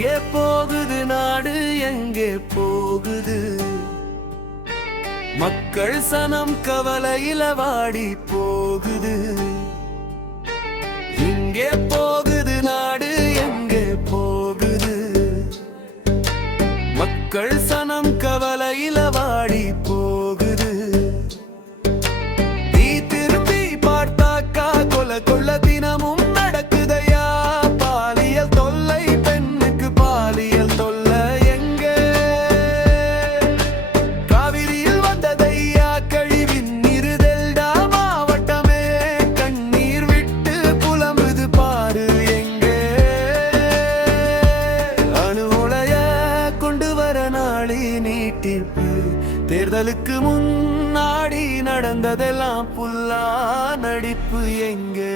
எங்கே போகுது நாடு எங்கே போகுது மக்கள் சனம் கவலையில வாடி போகுது எங்கே போகுது நாடு எங்கே போகுது மக்கள் சனம் கவலையில வாடி போகுது நீ திரும்பி பார்த்தாக்கா கொலை கொள்ள தினமும் நடக்குதையா பாலியல் தொல்லை பெண்ணுக்கு பாலியல் தொல்லை எங்கே காவிரியில் வந்ததையா கழிவின் இருதெல்டா மாவட்டமே கண்ணீர் விட்டு புலம்புது பாரு எங்கே அணு உலைய கொண்டு வர நாளை நீட்டிப்பு தேர்தலுக்கு முன்னாடி நடந்ததெல்லாம் புல்லா நடிப்பு எங்கே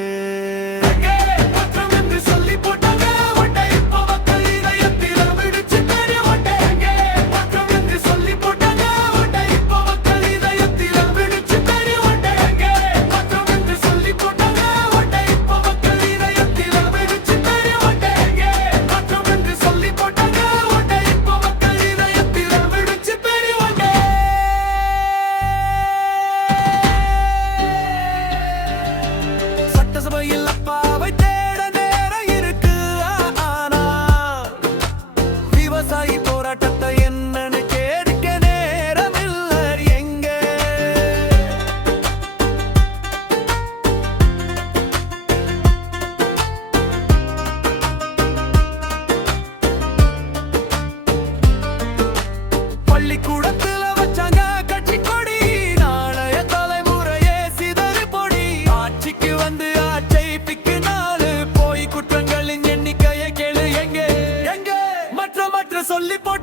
சொல்லி போட்டாங்க ஒட்டை இப்ப மக்கள் இதயத்தில் விடுச்சு பெரிய ஒட்டை எங்கே மற்றும் என்று சொல்லி போட்டாங்க ஒட்டை இப்ப மக்கள் இதயத்தில் விடுச்சு பெரிய ஒட்டை எங்கே மற்றும் என்று சொல்லி போட்டாங்க ஒட்டை இப்ப மக்கள் இதயத்தில் விடுச்சு பெரிய ஒட்டை எங்கே மற்றும் என்று சொல்லி போட்டாங்க ஒட்டை இப்ப மக்கள் இதயத்தில் விடுச்சு பெரிய ஒட்டை சட்டசபையில் அப்பாவை தேட நேரம் இருக்கு ஆனா விவசாயி போராட்டத்தை என்னன்னு கேட்க நேரம் இல்லை எங்கே பள்ளிக்கூடத்துல வச்சாங்க கட்சி கொடி நாளைய தலைமுறையே சிதறி பொடி ஆட்சிக்கு வந்து ஆட்சேபிக்கு நாலு போய் குற்றங்களின் எண்ணிக்கையை கேளு எங்கே எங்கே மற்ற சொல்லி போட்டு